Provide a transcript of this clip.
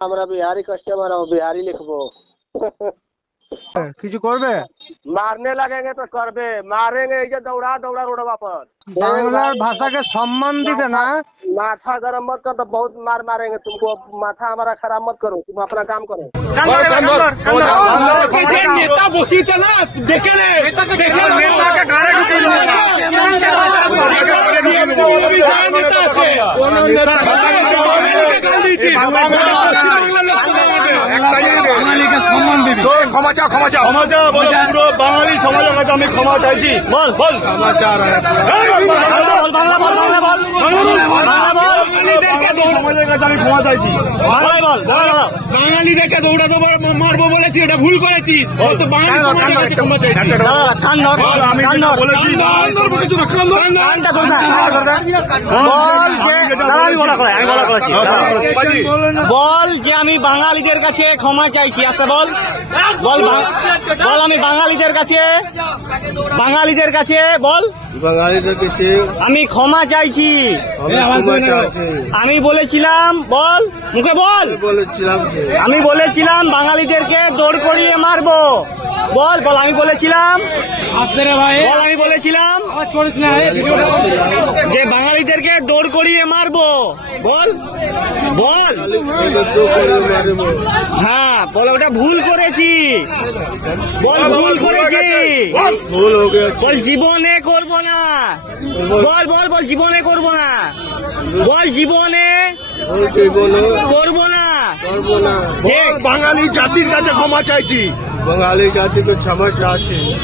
আমরা বিহারি কাস্টমার हो बिहारी लिखबो। কিছু করবে? मारने लगेंगे तो करबे, मारेंगे ये दौड़ा दौड़ा रोडवा पर। বাংলার ভাষাকে সম্মান দিবে না। माथा गरम मत कर तो बहुत मार मारेंगे तुमको। माथा हमारा खराब मत करो, तुम अपना काम करो। नेता बसी चला देखे ले नेता का गाड़ी ক্ষমা চাও ক্ষমা চাও ক্ষমা চাও পুরো বাঙালি সমাজের কাছে আমি ক্ষমা চাইছি। বল বল ক্ষমা চা সমাজের কাছে আমি ক্ষমা চাইছি। বাঙালিদেরকে দৌড়াতে মারবো বলেছি, এটা ভুল করেছিস। তো বাঙালি সমাজের কাছে ক্ষমা চাইছি। আমি বলেছি বল যে আমি বাঙালিদের কাছে ক্ষমা চাইছি। আচ্ছা বল বল বল আমি বাঙালিদের কাছে বল আমি ক্ষমা চাইছি। আমি বলেছিলাম বল মুখে বল আমি বলেছিলাম বাঙালিদেরকে দৌড় করিয়ে মারবো। বল বল আমি বলেছিলাম বল আমি বলেছিলাম যে বাঙালিদেরকে দৌড় করিয়ে মারবো। বল বল হ্যাঁ বল ওটা ভুল করেছি। বল ভুল করেছি। বল জীবনে করবো না। বল বল বল জীবনে করবো না। বল জীবনে করবো না। বাঙালি জাতির কাছে ক্ষমা চাইছি। बंगाली जाति को क्षमा चाहते हैं।